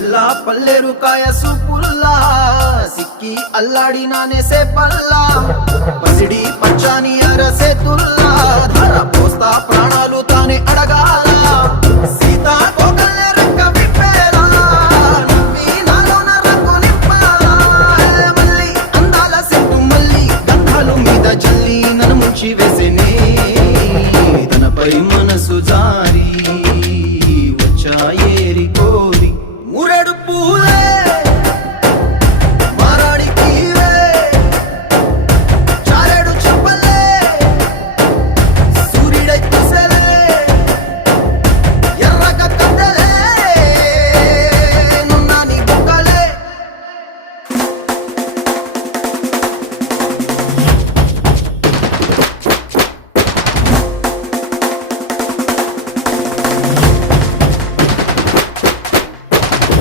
పిల్ల పల్లెరు కాయ సూపుల్లా సిక్కి అల్లాడినానే సే పల్లా పసిడి పచ్చాని అరసే తుల్లా ధర పోస్తా ప్రాణాలు తానే అడగాల సీతా